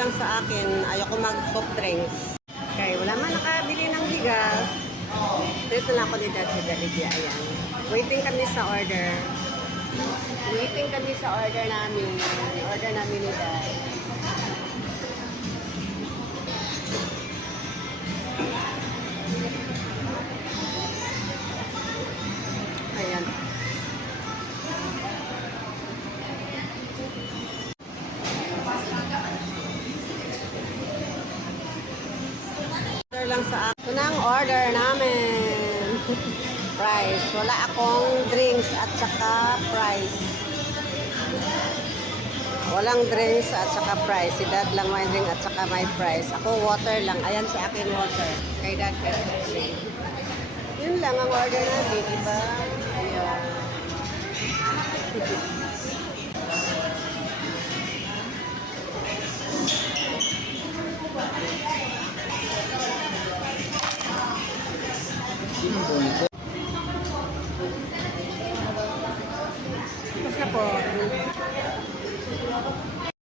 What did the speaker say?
lang sa akin, ayoko mag-soft drinks. Okay, wala man nakabili ng bigas. Dito lang ako ni Dad sa Jollibee, ayan. Waiting kami sa order. Waiting kami sa order namin. Order namin ni Dad. Ayan. Order lang sa akin. Ito na ang order namin. Price. Wala akong drinks at saka price. Walang drinks at saka price. Si Dad lang may drink at saka may price. Ako water lang. Ayan sa akin water. Kay Dad drink. Yun lang ang order natin, diba? Ayan. Basta po.